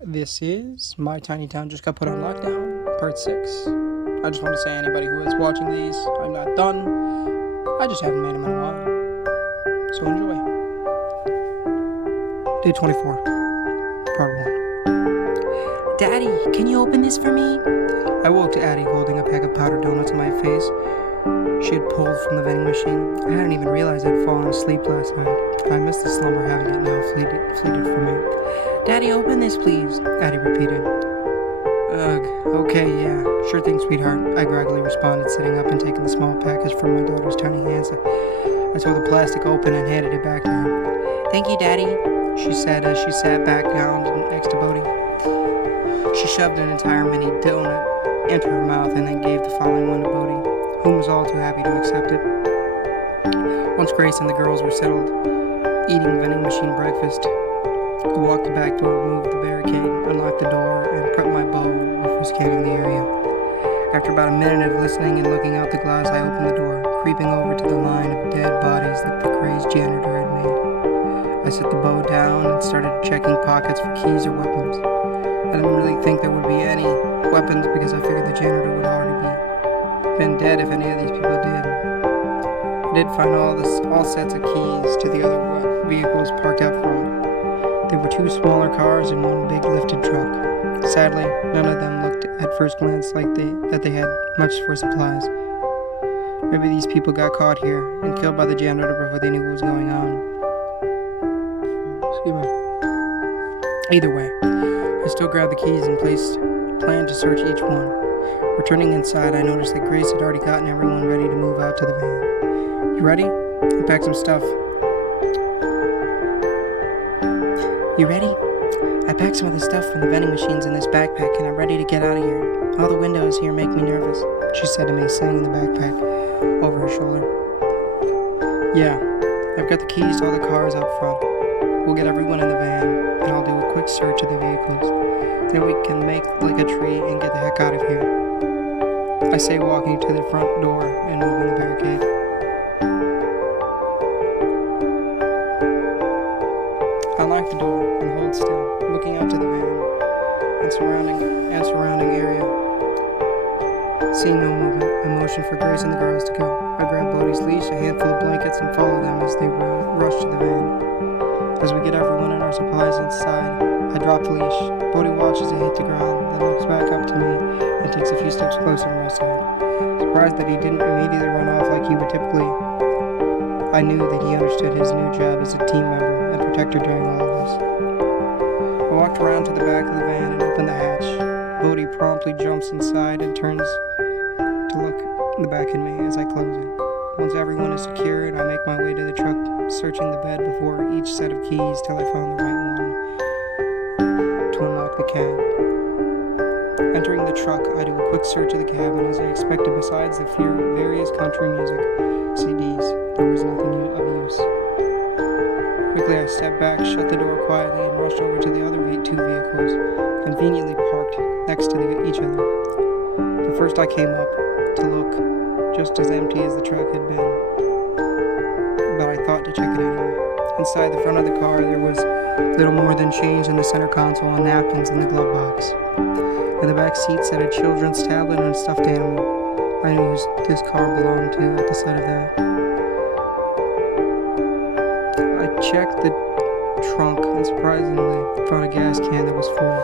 This is My Tiny Town Just Got Put on Lockdown, Part 6. I just want to say anybody who is watching these, I'm not done. I just haven't made them in a while. So enjoy. Day 24, Part 1. Daddy, can you open this for me? I woke to Addie holding a pack of powdered donuts in my face. She had pulled from the vending machine. I hadn't even realized I'd fallen asleep last night. I missed the slumber having it now fleeted from me. Daddy, open this, please. Addie repeated. Ugh, okay, yeah. Sure thing, sweetheart. I groggily responded, sitting up and taking the small package from my daughter's tiny hands. I tore the plastic open and handed it back to her. Thank you, Daddy, she said as she sat back down next to Bodhi. She shoved an entire mini donut into her mouth and then gave the following one to Bodhi, whom was all too happy to accept it. Once Grace and the girls were settled, eating vending machine breakfast, I walked the back door, moved the barricade, unlocked the door, and prepped my bow before scanning the area. After about a minute of listening and looking out the glass, I opened the door, creeping over to the line of dead bodies that the crazed janitor had made. I set the bow down and started checking pockets for keys or weapons. I didn't really think there would be any weapons because I figured the janitor would already been dead if any of these people did. I did find all sets of keys to the other vehicles parked out front. There were two smaller cars and one big lifted truck. Sadly, none of them looked at first glance like they had much for supplies. Maybe these people got caught here and killed by the janitor before they knew what was going on. Excuse me. Either way, I still grabbed the keys and planned to search each one. Returning inside, I noticed that Grace had already gotten everyone ready to move out to the van. You ready? I packed some stuff. You ready? I packed some of the stuff from the vending machines in this backpack and I'm ready to get out of here. All the windows here make me nervous, she said to me, slinging the backpack over her shoulder. Yeah, I've got the keys to all the cars out front. We'll get everyone in the van and I'll do a quick search of the vehicles. Then we can make like a tree and get the heck out of here, I say, walking to the front door and moving the barricade. I locked the door and hold still, looking out to the van and surrounding area. Seeing no movement, I motioned for Grace and the girls to go. I grabbed Bodhi's leash, a handful of blankets, and followed them as they rushed to the van. As we get everyone and our supplies inside, I drop the leash. Bodhi watches it hit the ground, then looks back up to me and takes a few steps closer to my side. Surprised that he didn't immediately run off like he would typically, I knew that he understood his new job as a team member and protector during all of this. I walked around to the back of the van and opened the hatch. Bodhi promptly jumps inside and turns to look in the back at me as I close it. Once everyone is secured, I make my way to the truck, searching the bed before each set of keys till I found the right one to unlock the cab. Entering the truck, I do a quick search of the cabin as I expected. Besides the various country music CDs, there was nothing of use. Quickly, I stepped back, shut the door quietly, and rushed over to the other two vehicles, conveniently parked next to each other. The first I came up to look just as empty as the truck had been, but I thought to check it anyway. Inside the front of the car, there was little more than change in the center console and napkins in the glove box. In the back seat sat a children's tablet and a stuffed animal. I knew who this car belonged to at the sight of that. I checked the trunk and surprisingly found a gas can that was full.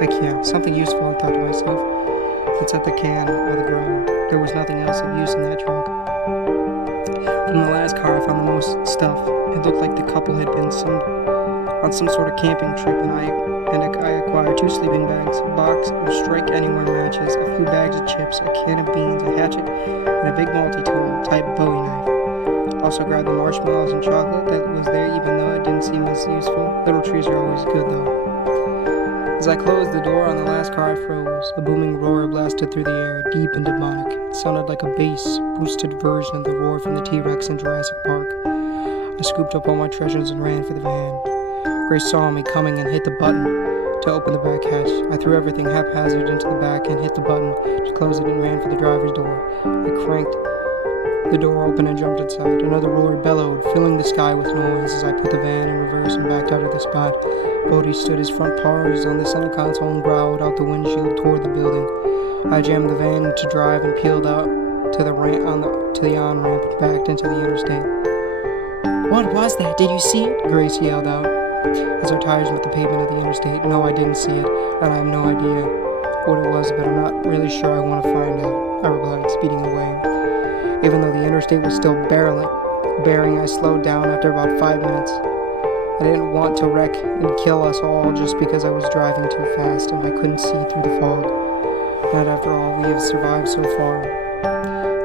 Heck yeah, something useful, I thought to myself, and set the can on the ground. There was nothing else of use in that trunk. From the last car, I found the most stuff. It looked like the couple had been on some sort of camping trip, and I acquired 2 sleeping bags, a box of Strike Anywhere matches, a few bags of chips, a can of beans, a hatchet, and a big multi-tool type Bowie knife. Also grabbed the marshmallows and chocolate that was there, even though it didn't seem as useful. Little trees are always good, though. As I closed the door on the last car, I froze. A booming roar blasted through the air, deep and demonic. It sounded like a bass-boosted version of the roar from the T-Rex in Jurassic Park. I scooped up all my treasures and ran for the van. Grace saw me coming and hit the button to open the back hatch. I threw everything haphazard into the back and hit the button to close it and ran for the driver's door. I cranked The door opened and jumped inside. Another roar bellowed, filling the sky with noise as I put the van in reverse and backed out of the spot. Bodhi stood his front paws on the center console and growled out the windshield toward the building. I jammed the van into drive and peeled out to the on-ramp and backed into the interstate. What was that? Did you see it? Grace yelled out as our tires met the pavement of the interstate. No, I didn't see it, and I have no idea what it was, but I'm not really sure I want to find out, I replied, speeding away. Even though the interstate was still bearing, I slowed down after about 5 minutes. I didn't want to wreck and kill us all just because I was driving too fast and I couldn't see through the fog. Not after all we have survived so far.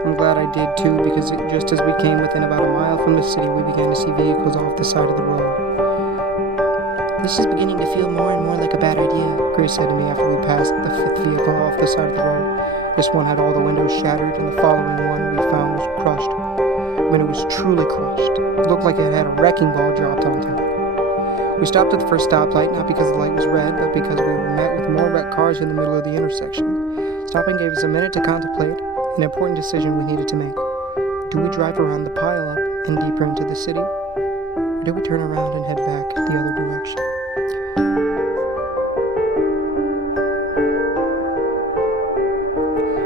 I'm glad I did too, because just as we came within about a mile from the city, we began to see vehicles off the side of the road. This is beginning to feel more and more like a bad idea, Grace said to me after we passed the 5th vehicle off the side of the road. This one had all the windows shattered, and the following one we found was crushed. I mean, it was truly crushed. It looked like it had a wrecking ball dropped onto it. We stopped at the first stoplight, not because the light was red, but because we were met with more wrecked cars in the middle of the intersection. Stopping gave us a minute to contemplate an important decision we needed to make. Do we drive around the pile-up and deeper into the city, or do we turn around and head back the other direction?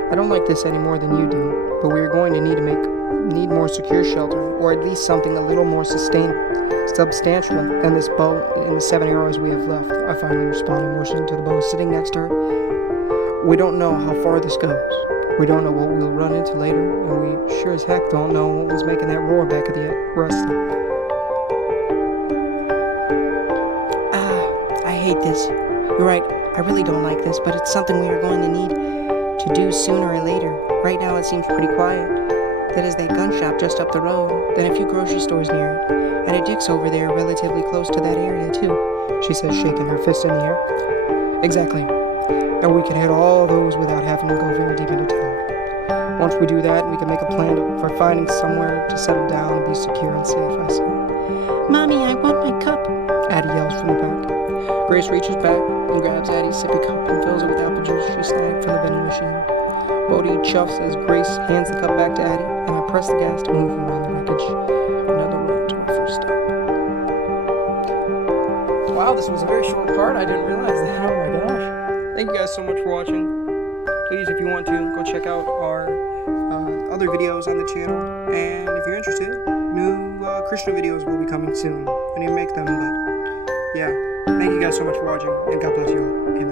I don't like this any more than you do, but we are going to need more secure shelter, or at least something a little more substantial than this bow and the 7 arrows we have left, I finally responded, motioning to the bow sitting next to her. We don't know how far this goes. We don't know what we'll run into later, and we sure as heck don't know what was making that roar back at the rest stop. I hate this. You're right, I really don't like this, but it's something we are going to need to do sooner or later. Right now it seems pretty quiet. That is that gun shop just up the road, then a few grocery stores near it, and a Dick's over there relatively close to that area too, she says, shaking her fist in the air. Exactly. And we can hit all those without having to go very deep into town. Once we do that, we can make a plan for finding somewhere to settle down and be secure and safe, I say. Mommy, I want my cup, Addie yells from the back. Grace reaches back and grabs Addie's sippy cup and fills it with apple juice she snagged from the vending machine. Bodhi chuffs as Grace hands the cup back to Addie, and I press the gas to move around the wreckage. Another road to our first stop. Wow, this was a very short part. I didn't realize that. Oh my gosh. Thank you guys so much for watching. Please, if you want to, go check out our other videos on the channel. And if you're interested, new Krishna videos will be coming soon. I need to make them, but yeah. Thank you guys so much for watching, and God bless you all. Amen.